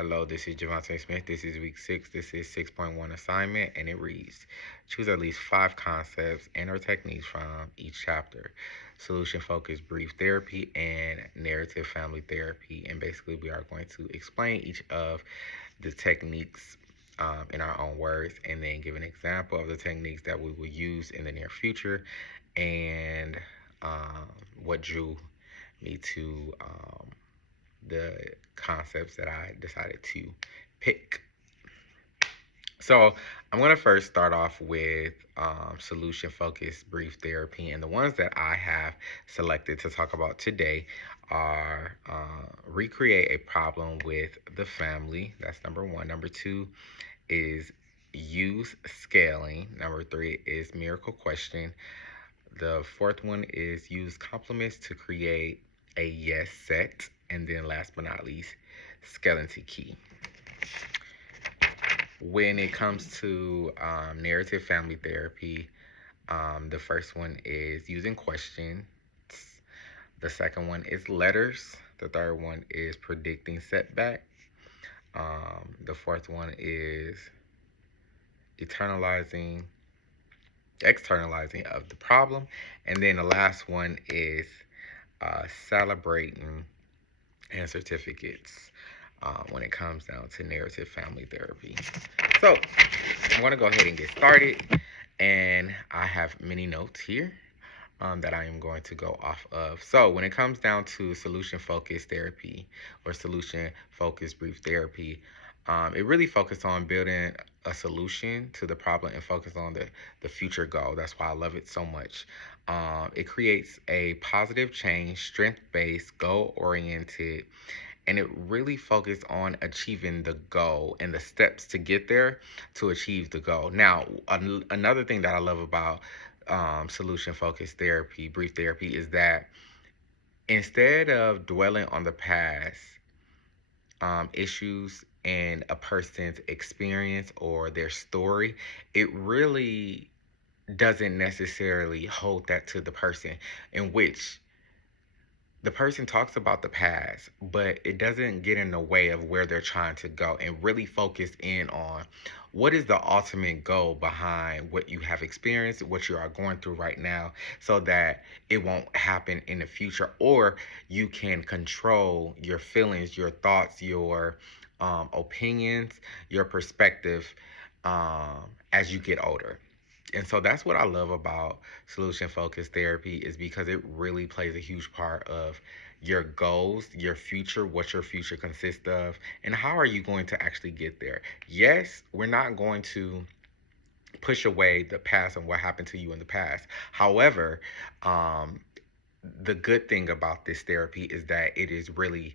Hello, this is Javante Smith. This is week 6. This is 6.1 assignment, and it reads choose at least 5 concepts and or techniques from each chapter. Solution focused brief therapy and narrative family therapy. And basically, we are going to explain each of the techniques in our own words and then give an example of the techniques that we will use in the near future and um, what drew me to the concepts that I decided to pick. So I'm going to first start off with solution focused brief therapy. And the ones that I have selected to talk about today are recreate a problem with the family. That's number one. Number two is use scaling. Number three is miracle question. The fourth one is use compliments to create a yes set. And then last but not least, skeleton key. When it comes to narrative family therapy, the first one is using questions. The second one is letters. The third one is predicting setback. The fourth one is eternalizing, externalizing of the problem. And then the last one is celebrating and certificates when it comes down to narrative family therapy. So I'm going to go ahead and get started. And I have many notes here that I am going to go off of. So when it comes down to solution focused therapy or solution focused brief therapy, it really focuses on building a solution to the problem and focus on the future goal. That's why I love it so much. It creates a positive change, strength based, goal oriented, and it really focused on achieving the goal and the steps to get there to achieve the goal. Now, another thing that I love about solution focused therapy, brief therapy, is that instead of dwelling on the past issues and a person's experience or their story, it really doesn't necessarily hold that to the person, in which the person talks about the past, but it doesn't get in the way of where they're trying to go and really focus in on what is the ultimate goal behind what you have experienced, what you are going through right now, so that it won't happen in the future, or you can control your feelings, your thoughts, your opinions, your perspective as you get older. And so that's what I love about solution focused therapy, is because it really plays a huge part of your goals, your future, what your future consists of, and how are you going to actually get there. Yes, we're not going to push away the past and what happened to you in the past. However, um, the good thing about this therapy is that it is really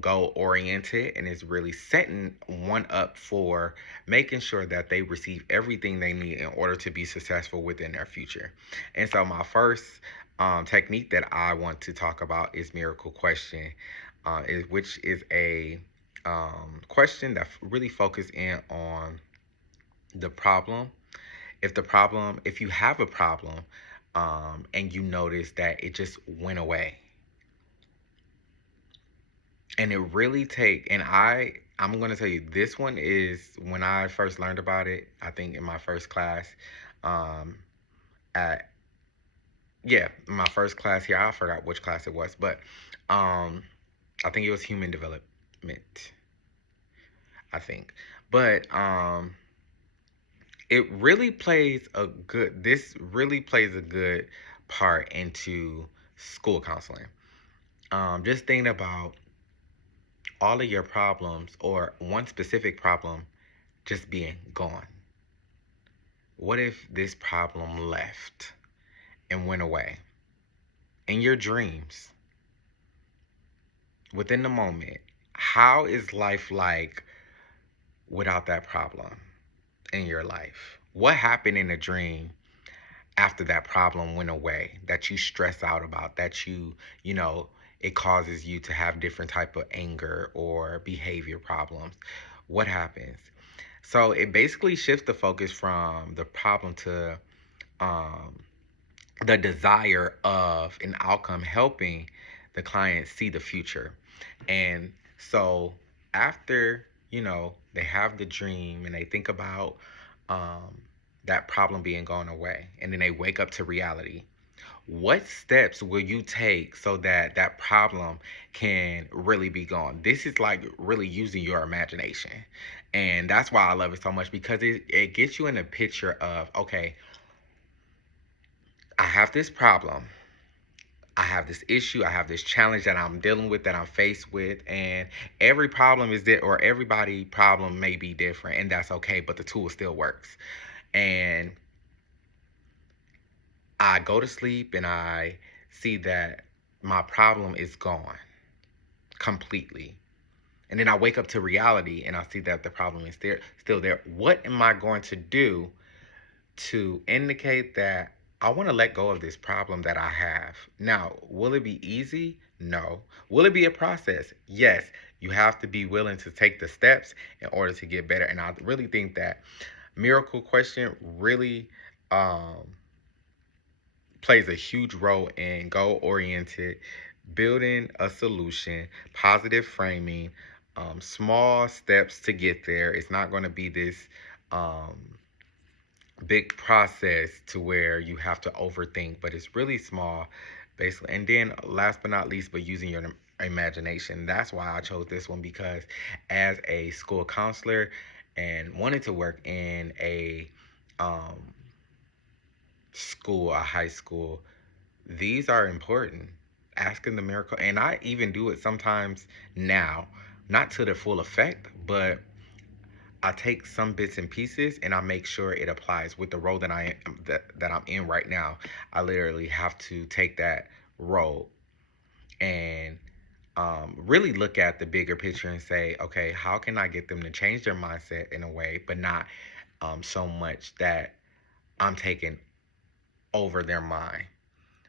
goal oriented, and it's really setting one up for making sure that they receive everything they need in order to be successful within their future. And so, my first technique that I want to talk about is miracle question, which is a question that really focuses in on the problem. If you have a problem, and you notice that it just went away, and it really take, and I'm going to tell you, this one is when I first learned about it, I think in my first class, um at yeah, my first class here. I forgot which class it was, but I think it was human development, I think. But it really plays a good this really plays a good part into school counseling. Just thinking about all of your problems, or one specific problem, just being gone. What if this problem left and went away? In your dreams, within the moment, how is life like without that problem in your life? What happened in a dream after that problem went away that you stress out about, that you know, it causes you to have different type of anger or behavior problems? What happens? So it basically shifts the focus from the problem to um, the desire of an outcome, helping the client see the future. And so after, they have the dream and they think about um, that problem being gone away, and then they wake up to reality, what steps will you take so that that problem can really be gone? This is like really using your imagination. And that's why I love it so much, because it gets you in a picture of, okay, I have this problem. I have this issue, I have this challenge that I'm dealing with, that I'm faced with, and every problem is there, or everybody problem may be different, and that's okay, but the tool still works. And I go to sleep and I see that my problem is gone completely. And then I wake up to reality and I see that the problem is there, still there. What am I going to do to indicate that I want to let go of this problem that I have? Now, will it be easy? No. Will it be a process? Yes. You have to be willing to take the steps in order to get better. And I really think that Miracle Question really um, plays a huge role in goal oriented, building a solution, positive framing, small steps to get there. It's not going to be this um, big process to where you have to overthink, but it's really small, basically. And then, last but not least, but using your imagination. That's why I chose this one, because as a school counselor and wanted to work in a um, school, a high school, these are important. Asking the miracle, and I even do it sometimes now, not to the full effect, but I take some bits and pieces and I make sure it applies with the role that that I'm in right now. I literally have to take that role and really look at the bigger picture and say, okay, how can I get them to change their mindset in a way, but not so much that I'm taking over their mind,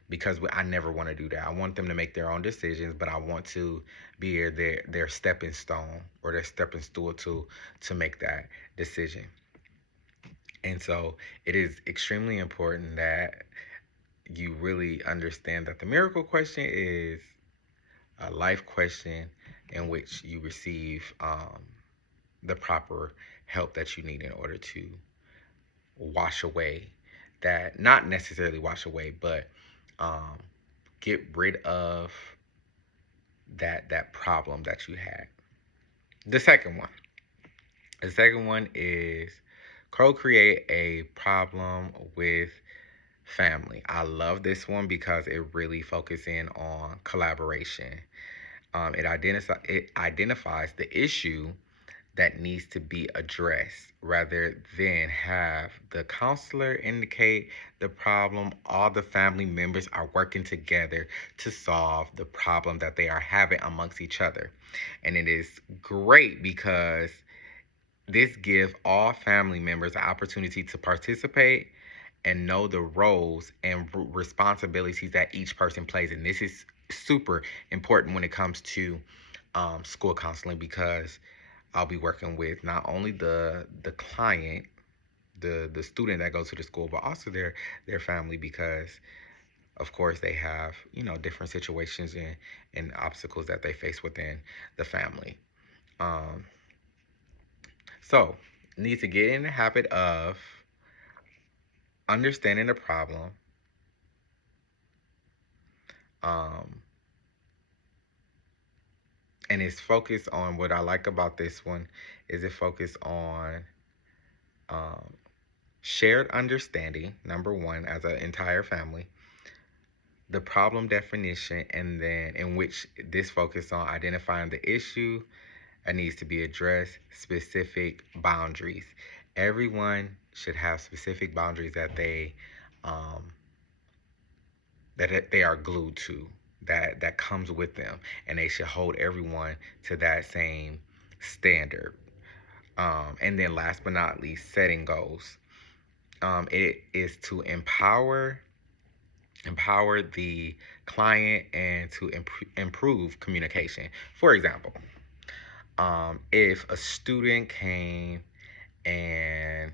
because I never want to do that. I want them to make their own decisions, but I want to be their stepping stone, or their stepping stool to make that decision. And so it is extremely important that you really understand that the miracle question is a life question in which you receive the proper help that you need in order to wash away that, not necessarily wash away, but um, get rid of that problem that you had. The second one. The second one is co-create a problem with family. I love this one because it really focuses in on collaboration. It identifies the issue that needs to be addressed, rather than have the counselor indicate the problem. All the family members are working together to solve the problem that they are having amongst each other. And it is great because this gives all family members the opportunity to participate and know the roles and responsibilities that each person plays. And this is super important when it comes to school counseling, because I'll be working with not only the client, the student that goes to the school, but also their family, because of course they have different situations and obstacles that they face within the family. Um, so need to get in the habit of understanding the problem, um, and it's focused on, what I like about this one is it focused on um, shared understanding, number one, as an entire family, the problem definition, and then in which this focus on identifying the issue that needs to be addressed, specific boundaries. Everyone should have specific boundaries um, that they are glued to, that comes with them, and they should hold everyone to that same standard. And then last but not least, setting goals. It is to empower the client and to improve communication. For example, if a student came and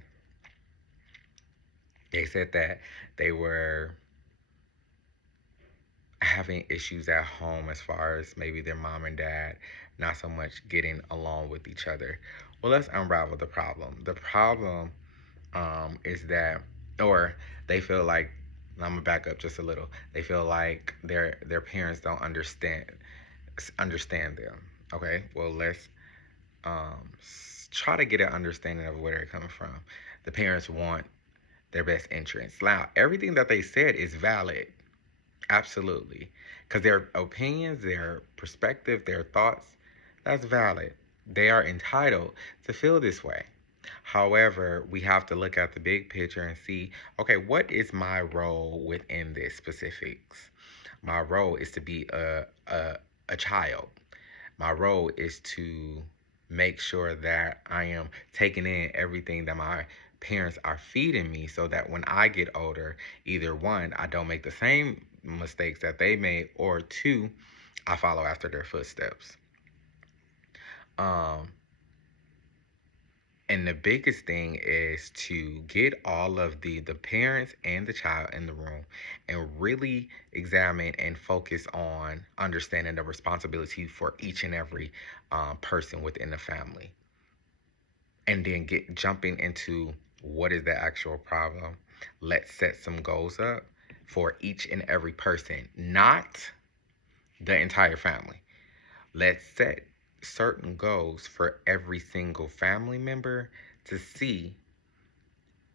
they said that they were having issues at home, as far as maybe their mom and dad not so much getting along with each other. Well, let's unravel the problem. The problem is that, or they feel like, I'm gonna back up just a little. They feel like their parents don't understand them. Okay, well let's try to get an understanding of where they're coming from. The parents want their best interests. Now, everything that they said is valid, absolutely, because their opinions, their perspective, their thoughts, that's valid. They are entitled to feel this way. However, we have to look at the big picture and see, okay, what is my role within this specifics? My role is to be a child. My role is to make sure that I am taking in everything that my parents are feeding me so that when I get older, either one, I don't make the same mistakes that they made, or two, I follow after their footsteps. Um, And the biggest thing is to get all of the parents and the child in the room and really examine and focus on understanding the responsibility for each and every person within the family. And then get jumping into what is the actual problem. Let's set some goals up for each and every person, not the entire family. Let's set certain goals for every single family member to see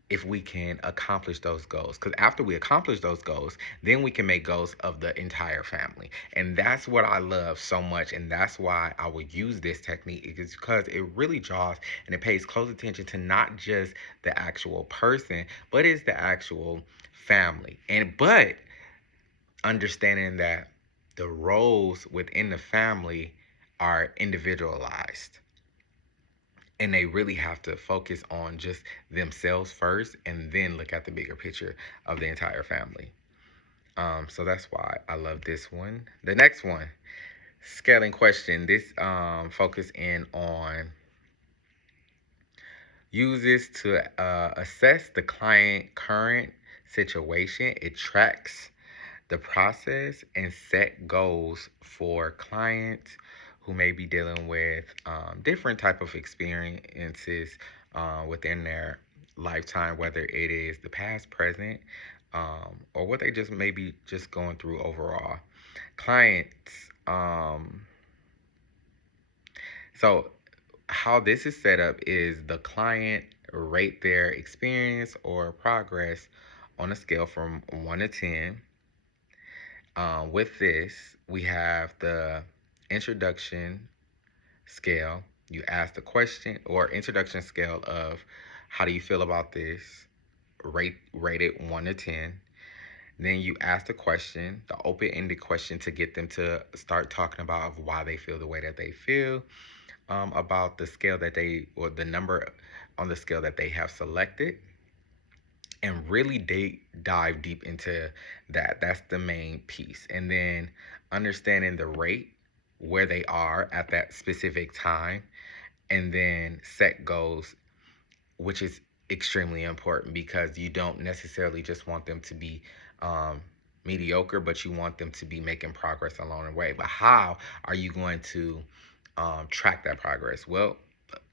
if we can accomplish those goals. Because after we accomplish those goals, then we can make goals of the entire family. And that's what I love so much. And that's why I would use this technique, is because it really draws and it pays close attention to not just the actual person, but it's the actual family. But understanding that the roles within the family are individualized, and they really have to focus on just themselves first and then look at the bigger picture of the entire family. So that's why I love this one. The next one, scaling question. This focus in on uses to assess the client current situation. It tracks the process and set goals for clients who may be dealing with different type of experiences within their lifetime, whether it is the past, present, or what they just may be just going through overall. Clients, so how this is set up is the client rate their experience or progress on a scale from 1 to 10. With this, we have the introduction scale. You ask the question, or introduction scale of how do you feel about this? Rate it 1 to 10. Then you ask the question, the open-ended question, to get them to start talking about why they feel the way that they feel, about the scale that they, or the number on the scale that they have selected, and really dive deep into that. That's the main piece. And then understanding the rate, where they are at that specific time, and then set goals, which is extremely important, because you don't necessarily just want them to be mediocre, but you want them to be making progress along the way. But how are you going to track that progress? Well,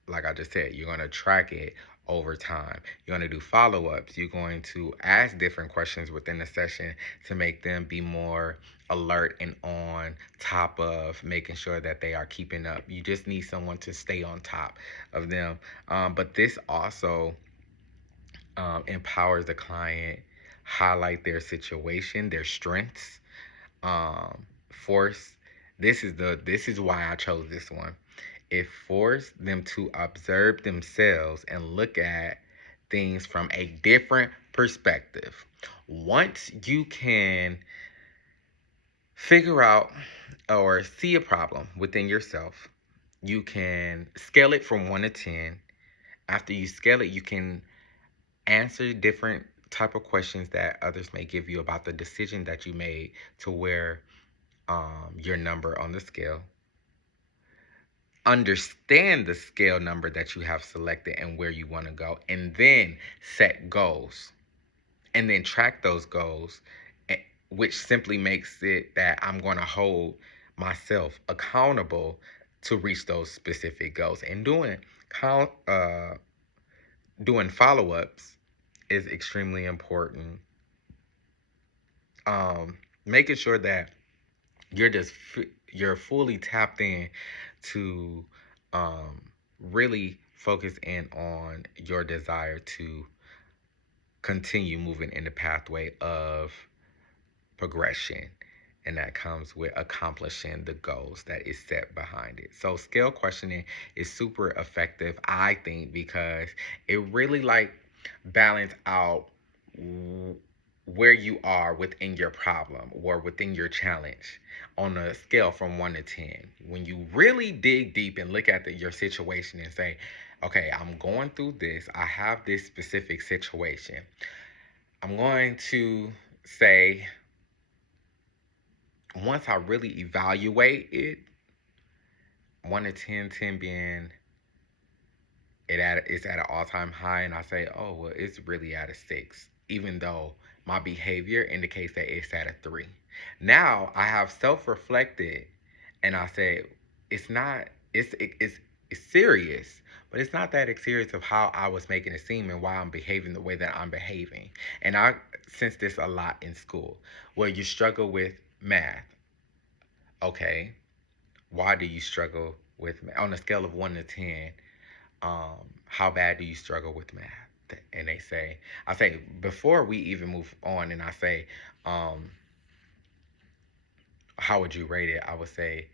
like I just said, you're going to track it over time. You're going to do follow-ups. You're going to ask different questions within the session to make them be more alert and on top of making sure that they are keeping up. You just need someone to stay on top of them. But this also empowers the client, highlight their situation, their strengths, force. This is why I chose this one. It forced them to observe themselves and look at things from a different perspective. Once you can figure out or see a problem within yourself, you can scale it from 1 to 10. After you scale it, you can answer different type of questions that others may give you about the decision that you made to where your number on the scale. Understand the scale number that you have selected and where you want to go, and then set goals, and then track those goals, which simply makes it that I'm going to hold myself accountable to reach those specific goals. And doing follow-ups is extremely important. Making sure that you're fully tapped in to really focus in on your desire to continue moving in the pathway of progression, and that comes with accomplishing the goals that is set behind it. So scale questioning is super effective, I think, because it really like balance out where you are within your problem or within your challenge on a scale from 1 to 10. When you really dig deep and look at your situation and say, okay, I'm going through this, I have this specific situation, I'm going to say, once I really evaluate it, 1 to 10, 10 being it's at an all-time high, and I say, oh well, it's really at a 6, even though my behavior indicates that it's at a 3. Now I have self-reflected, and I say, it's not, it's serious, but it's not that serious of how I was making it seem and why I'm behaving the way that I'm behaving. And I sense this a lot in school, where you struggle with math. Okay, why do you struggle with math? On a scale of 1 to 10, how bad do you struggle with math? And I say, before we even move on, and I say, how would you rate it? I would say,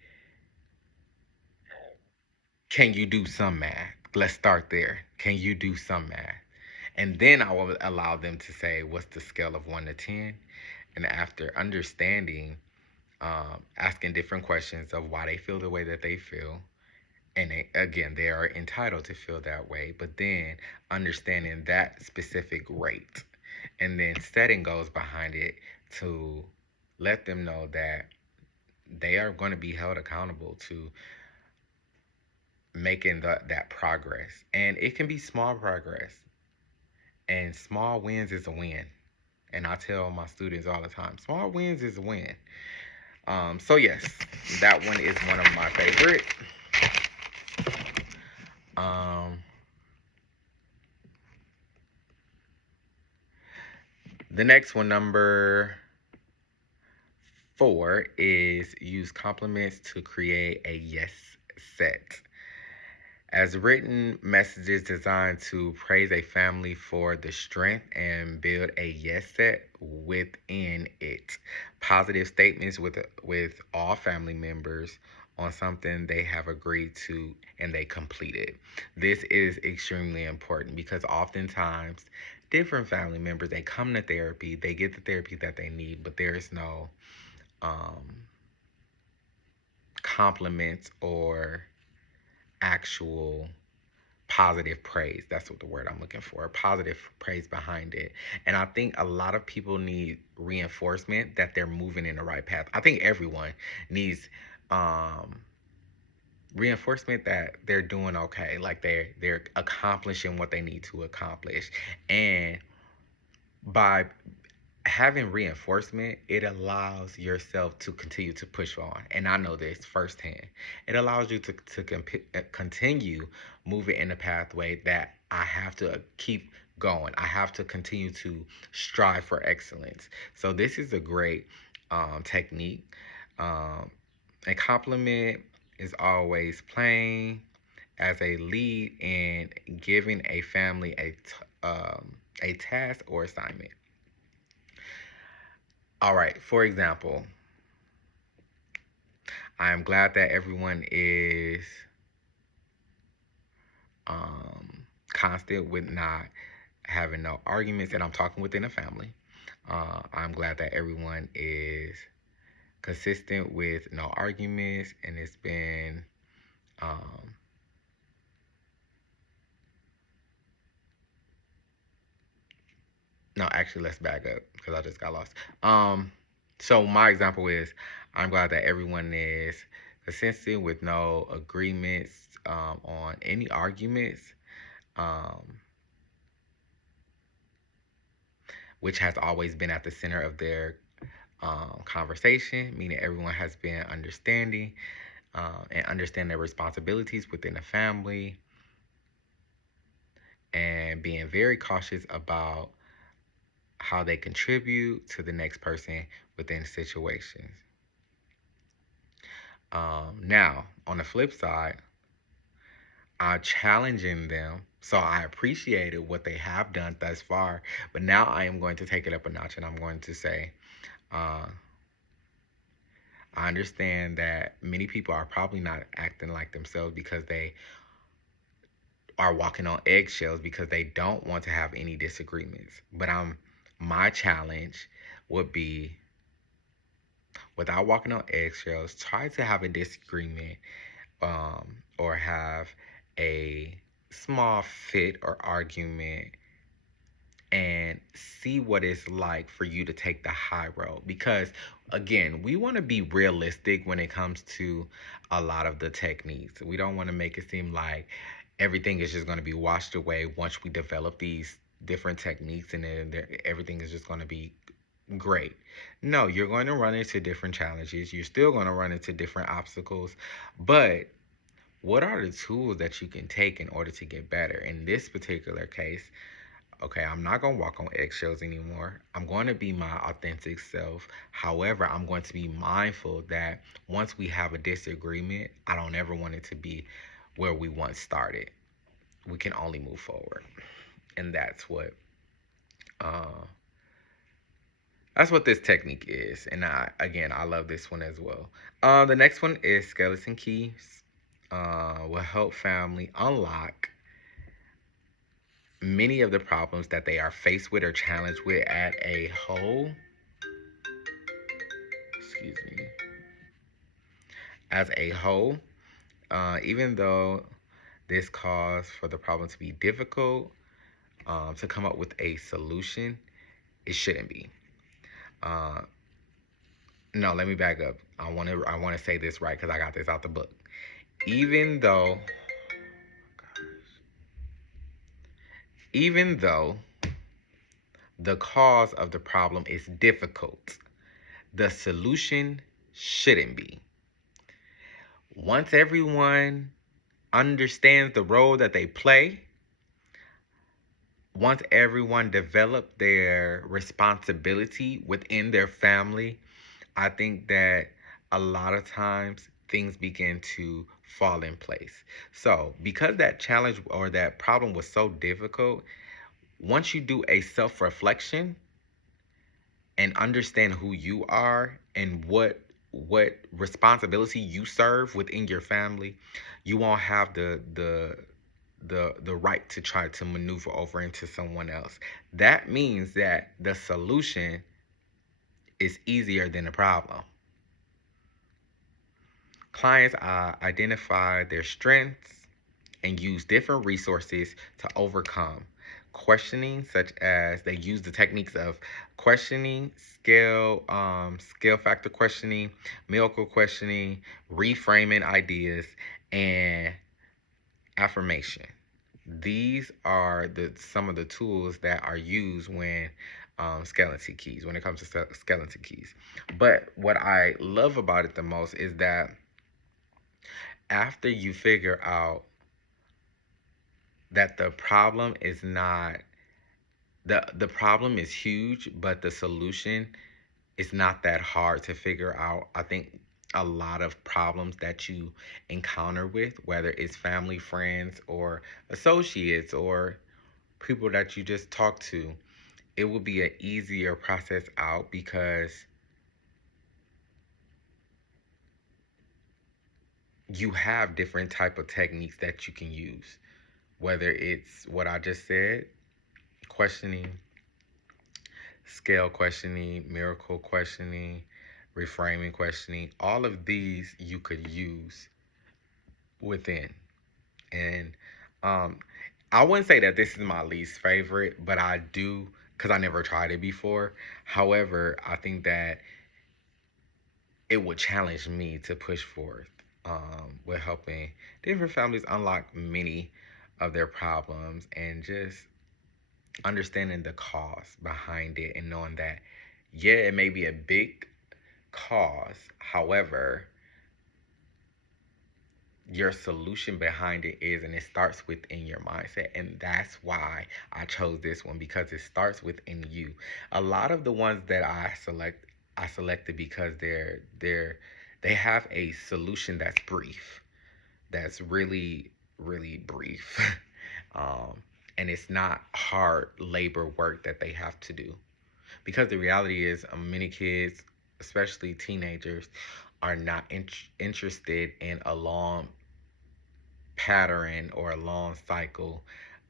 can you do some math? Let's start there. Can you do some math? And then I will allow them to say, what's the scale of 1 to 10? And after understanding, asking different questions of why they feel the way that they feel, and again, they are entitled to feel that way, but then understanding that specific rate and then setting goals behind it to let them know that they are going to be held accountable to making that progress. And it can be small progress, and small wins is a win. And I tell my students all the time, small wins is a win. So yes, that one is one of my favorite. The next one, number 4, is use compliments to create a yes set. As written messages designed to praise a family for the strength and build a yes set within it. Positive statements with all family members on something they have agreed to and they completed. This is extremely important because oftentimes different family members, they come to therapy, they get the therapy that they need, but there is no compliments or actual positive praise. That's what the word I'm looking for. Positive praise behind it. And I think a lot of people need reinforcement that they're moving in the right path. I think everyone needs reinforcement that they're doing okay, like they're accomplishing what they need to accomplish. And by having reinforcement, it allows yourself to continue to push on. And I know this firsthand. It allows you to continue moving in a pathway that I have to keep going. I have to continue to strive for excellence. So this is a great technique. A compliment is always playing as a lead in giving a family a task or assignment. All right, for example, I am glad that everyone is constant with not having no arguments, and I'm talking within a family. I'm glad that everyone is consistent with no arguments, and it's been no, actually, let's back up because I just got lost. So my example is, I'm glad that everyone is consistent with no agreements on any arguments, which has always been at the center of their conversation, meaning everyone has been understanding. and understand their responsibilities within the family, and being very cautious about how they contribute to the next person within situations. Now, on the flip side, I'm challenging them. So I appreciated what they have done thus far, but now I am going to take it up a notch and I'm going to say, uh, I understand that many people are probably not acting like themselves because they are walking on eggshells because they don't want to have any disagreements. But my challenge would be, without walking on eggshells, try to have a disagreement, or have a small fit or argument, and see what it's like for you to take the high road. Because again, we want to be realistic when it comes to a lot of the techniques. We don't want to make it seem like everything is just going to be washed away once we develop these different techniques, and then everything is just going to be great. No, you're going to run into different challenges. You're still going to run into different obstacles. But what are the tools that you can take in order to get better? In this particular case, okay, I'm not going to walk on eggshells anymore. I'm going to be my authentic self. However, I'm going to be mindful that once we have a disagreement, I don't ever want it to be where we once started. We can only move forward. And uh that's what this technique is. And I love this one as well. The next one is skeleton keys. Will help family unlock many of the problems that they are faced with or challenged with at a whole. Excuse me. As a whole, even though this caused for the problem to be difficult, to come up with a solution, it shouldn't be. Uh, no, let me back up. I want to say this right because I got this out the book. Even though, even though the cause of the problem is difficult, the solution shouldn't be. Once everyone understands the role that they play, once everyone develop their responsibility within their family, I think that a lot of times things begin to fall in place. So, because that challenge or that problem was so difficult, once you do a self reflection and understand who you are and what responsibility you serve within your family, you won't have the right to try to maneuver over into someone else. That means that the solution is easier than the problem. Clients identify their strengths and use different resources to overcome questioning, such as they use the techniques of questioning, scale factor questioning, miracle questioning, reframing ideas, and affirmation. These are some of the tools that are used when skeleton keys, when it comes to skeleton keys. But what I love about it the most is that after you figure out that the problem is huge, but the solution is not that hard to figure out. I think a lot of problems that you encounter with, whether it's family, friends, or associates, or people that you just talk to, it will be an easier process out because you have different type of techniques that you can use, whether it's what I just said, questioning, scale questioning, miracle questioning, reframing questioning. All of these you could use within. And um, I wouldn't say that this is my least favorite, but I do, because I never tried it before. However, I think that it would challenge me to push forth, with helping different families unlock many of their problems, and just understanding the cause behind it, and knowing that, yeah, it may be a big cause. However, your solution behind it is, and it starts within your mindset. And that's why I chose this one, because it starts within you. A lot of the ones that I selected because they have a solution that's brief, that's really brief. um, and it's not hard labor work that they have to do, because the reality is, many kids, especially teenagers, are not interested in a long pattern or a long cycle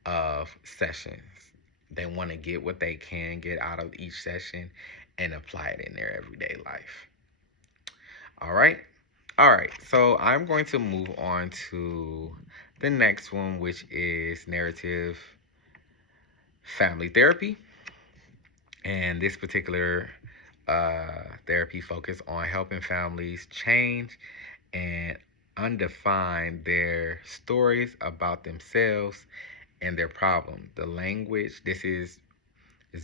of sessions. They want to get what they can get out of each session and apply it in their everyday life. All right. All right. So I'm going to move on to the next one, which is narrative family therapy. And this particular therapy focus on helping families change and undefine their stories about themselves and their problem. The language, this is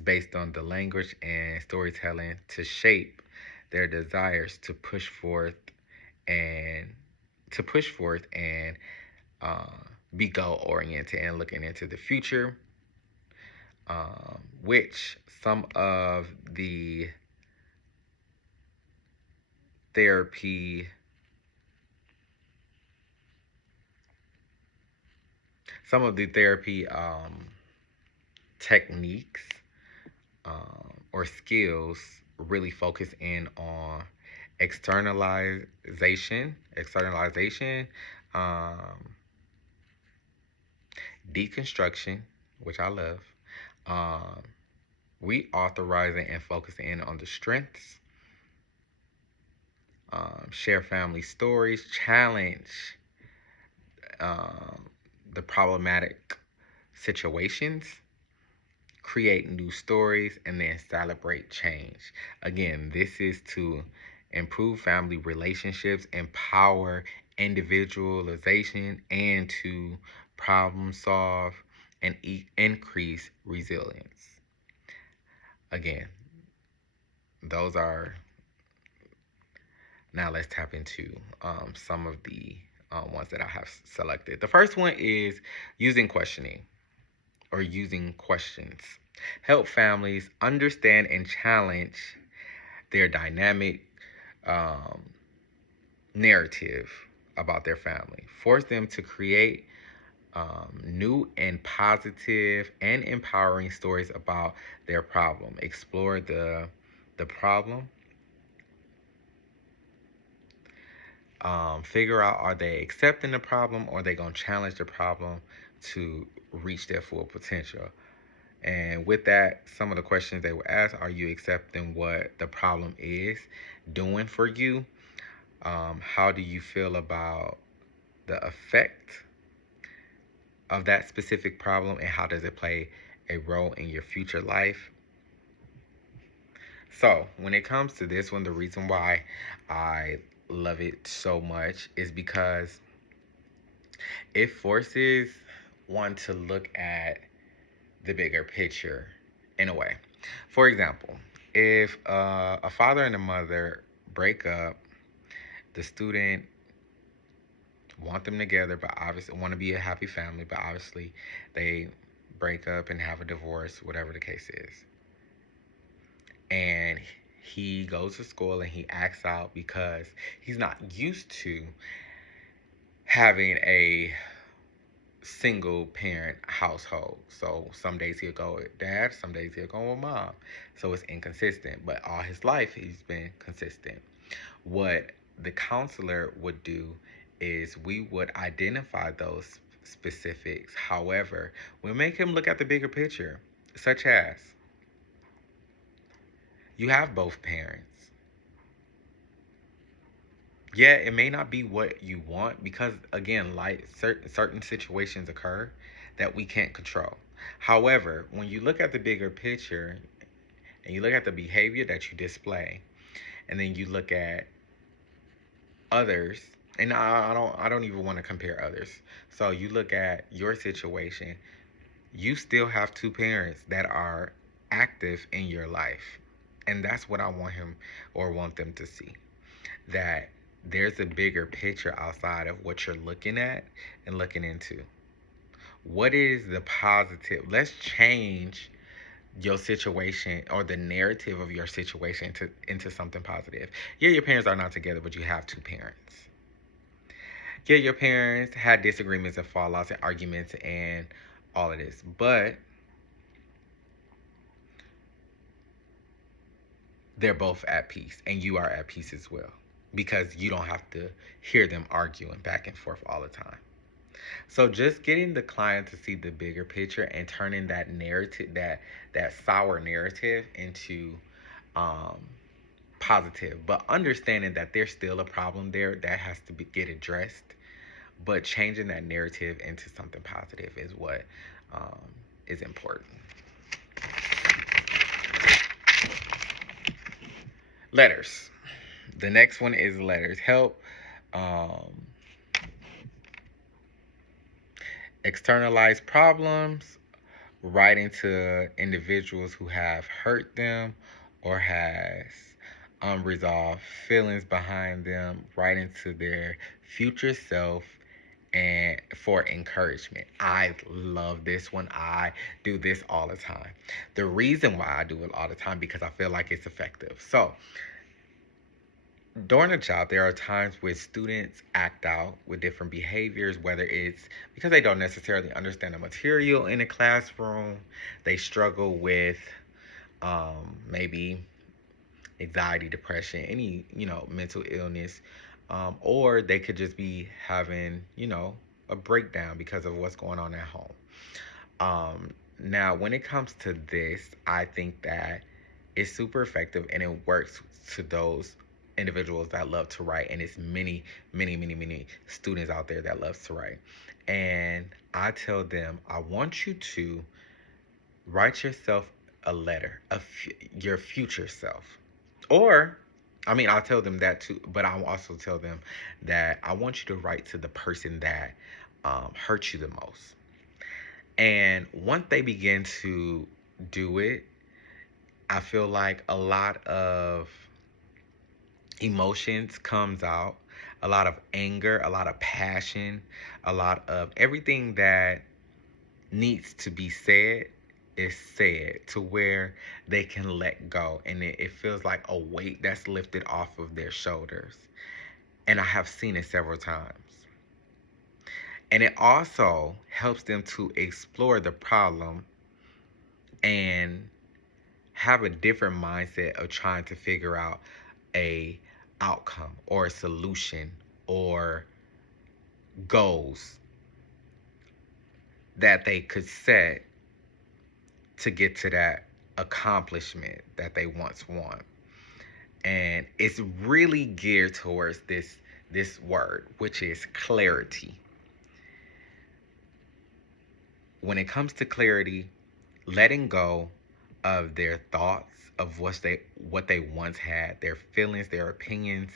based on the language and storytelling to shape their desires and to push forth and uh, be goal oriented and looking into the future. Which some of the therapy techniques or skills really focus in on externalization, um, deconstruction, which I love, um, reauthorizing and focusing in on the strengths, share family stories, challenge um, the problematic situations, create new stories, and then celebrate change. Again, this is to improve family relationships, empower individualization, and to problem solve and increase resilience. Again, those are, now let's tap into some of the ones that I have selected. The first one is using questioning or using questions. Help families understand and challenge their dynamic um, narrative about their family. Force them to create new and positive and empowering stories about their problem. Explore the problem. Figure out, are they accepting the problem, or are they going to challenge the problem to reach their full potential? And with that, some of the questions they will ask: are you accepting what the problem is doing for you? How do you feel about the effect of that specific problem, and how does it play a role in your future life? So, when it comes to this one, the reason why I love it so much is because it forces one to look at the bigger picture in a way. For example, if a father and a mother break up, the student want them together, but obviously want to be a happy family, but obviously they break up and have a divorce, whatever the case is. And he goes to school and he acts out because he's not used to having a single parent household. So some days he'll go with dad, some days he'll go with mom. So it's inconsistent, but all his life he's been consistent. What the counselor would do is we would identify those specifics. However, we'll make him look at the bigger picture, such as you have both parents. Yeah, it may not be what you want, because again, like certain situations occur that we can't control. However, when you look at the bigger picture and you look at the behavior that you display, and then you look at others, and I don't even want to compare others. So you look at your situation, you still have two parents that are active in your life. And that's what I want him or want them to see. That there's a bigger picture outside of what you're looking at and looking into. What is the positive? Let's change your situation or the narrative of your situation into something positive. Yeah, your parents are not together, but you have two parents. Yeah, your parents had disagreements and fallouts and arguments and all of this, but they're both at peace and you are at peace as well because you don't have to hear them arguing back and forth all the time. So just getting the client to see the bigger picture and turning that narrative, that sour narrative into um, positive, but understanding that there's still a problem there that has to get addressed. But changing that narrative into something positive is what um, is important. Letters. The next one is letters. Help um, externalize problems, writing to individuals who have hurt them or has unresolved feelings behind them, writing to their future self and for encouragement. I love this one. I do this all the time. The reason why I do it all the time because I feel like it's effective. So, during a job, there are times where students act out with different behaviors, whether it's because they don't necessarily understand the material in the classroom, they struggle with maybe anxiety, depression, any, mental illness, or they could just be having, a breakdown because of what's going on at home. Now, when it comes to this, I think that it's super effective and it works to those individuals that love to write, and it's many students out there that loves to write. And I tell them, I want you to write yourself a letter of your future self. Or, I mean, I'll tell them that too, but I'll also tell them that I want you to write to the person that hurt you the most. And once they begin to do it, I feel like a lot of emotions comes out, a lot of anger, a lot of passion, a lot of everything that needs to be said is said to where they can let go, and it feels like a weight that's lifted off of their shoulders. And I have seen it several times. And it also helps them to explore the problem and have a different mindset of trying to figure out a outcome or a solution or goals that they could set to get to that accomplishment that they once want. And it's really geared towards this word, which is clarity. When it comes to clarity, letting go of their thoughts of what they once had, their feelings, their opinions,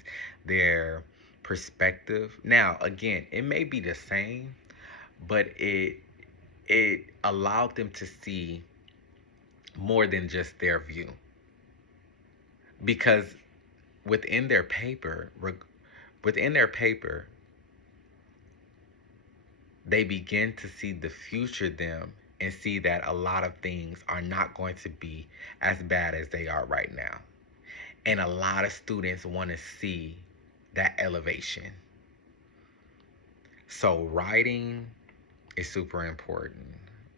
their perspective. Now, again, it may be the same, but it allowed them to see more than just their view. Because within their paper, within their paper, they begin to see the future them and see that a lot of things are not going to be as bad as they are right now. And a lot of students want to see that elevation. So writing is super important.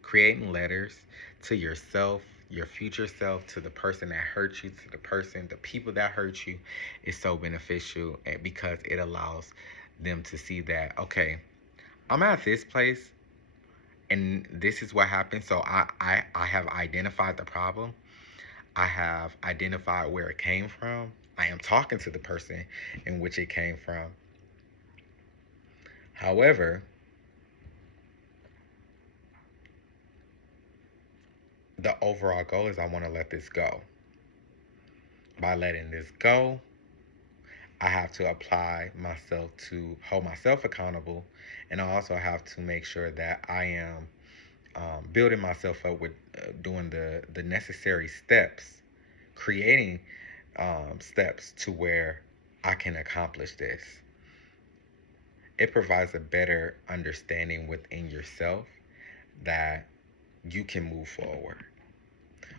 Creating letters to yourself, your future self, to the person that hurt you, to the people that hurt you is so beneficial because it allows them to see that, okay, I'm at this place and this is what happened. So I have identified the problem. I have identified where it came from. I am talking to the person in which it came from. However, the overall goal is I want to let this go. By letting this go, I have to apply myself to hold myself accountable, and I also have to make sure that I am building myself up with doing the necessary steps, creating steps to where I can accomplish this. it provides a better understanding within yourself that you can move forward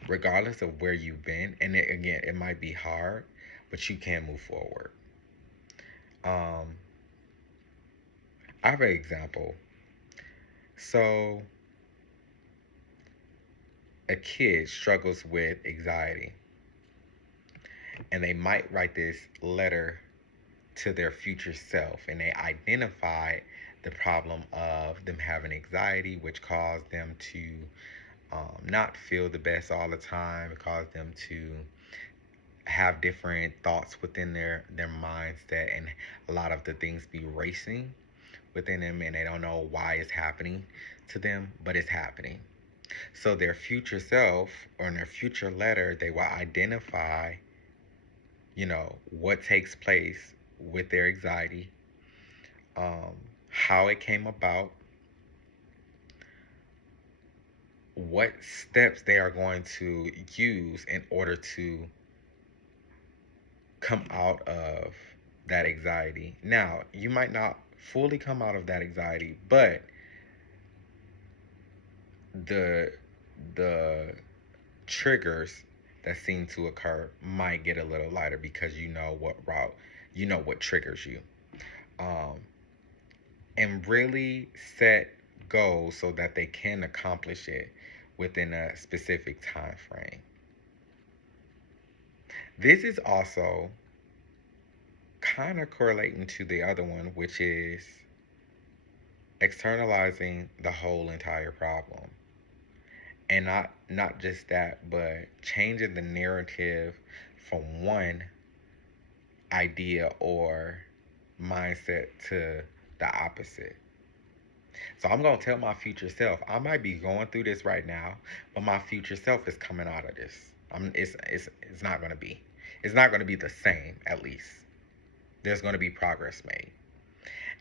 regardless of where you've been. And again, it might be hard, but you can move forward. um I have an example. So a kid struggles with anxiety, and they might write this letter to their future self, and they identify the problem of them having anxiety, which caused them to not feel the best all the time. It caused them to have different thoughts within their mindset, and a lot of the things be racing within them, and they don't know why it's happening to them, but it's happening. So their future self, or in their future letter, they will identify, what takes place with their anxiety, um, how it came about, what steps they are going to use in order to come out of that anxiety. Now, you might not fully come out of that anxiety, but the the triggers that seem to occur might get a little lighter because you know what triggers you. Um, and really set goals so that they can accomplish it within a specific time frame. This is also kind of correlating to the other one, which is externalizing the whole entire problem. And not just that, but changing the narrative from one idea or mindset to the opposite. So I'm gonna tell my future self, I might be going through this right now, but my future self is coming out of this. It's not gonna be. It's not gonna be the same, at least. There's gonna be progress made.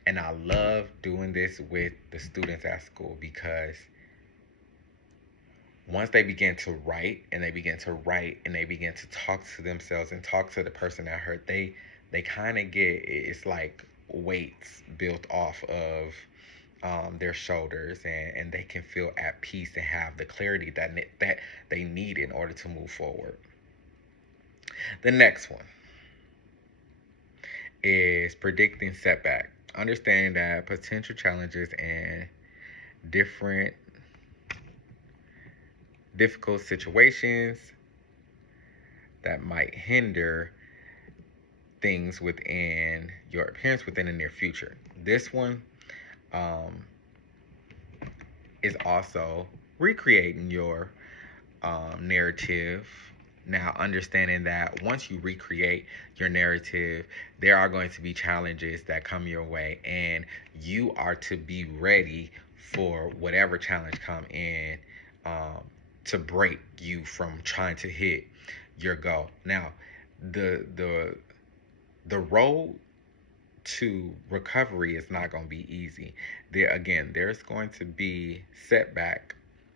And I love doing this with the students at school because once they begin to write and they begin to write and they begin to talk to themselves and talk to the person that hurt, they kind of get, it's like weights built off of their shoulders, and they can feel at peace and have the clarity that they need in order to move forward. The next one is predicting setback. Understanding that potential challenges and different difficult situations that might hinder things within your appearance within the near future. This one um, is also recreating your narrative. Now, understanding that once you recreate your narrative, there are going to be challenges that come your way, and you are to be ready for whatever challenge come in um, to break you from trying to hit your goal. Now, the road to recovery is not going to be easy. There's going to be setback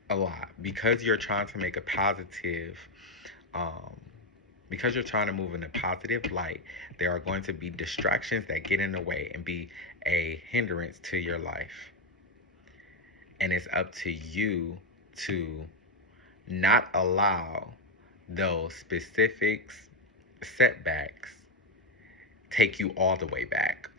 a lot because you're trying to make a positive um, because you're trying to move in a positive light. There are going to be distractions that get in the way and be a hindrance to your life, and it's up to you to not allow those specific setbacks take you all the way back.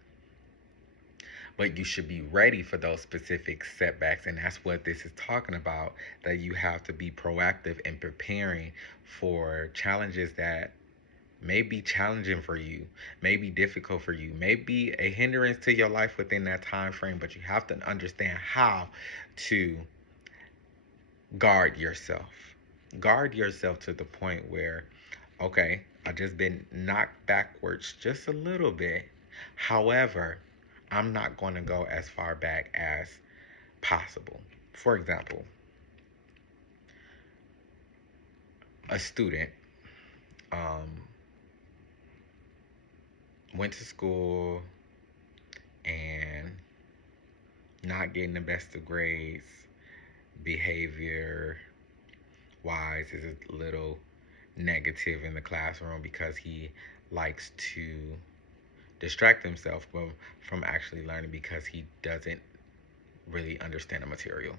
But you should be ready for those specific setbacks, and that's what this is talking about, that you have to be proactive in preparing for challenges that may be challenging for you, may be difficult for you, may be a hindrance to your life within that time frame, but you have to understand how to guard yourself. Guard yourself to the point where, okay, I just been knocked backwards just a little bit. However, I'm not going to go as far back as possible. For example, a student um, went to school and not getting the best of grades, behavior wise is a little negative in the classroom because he likes to distract himself from actually learning because he doesn't really understand the material.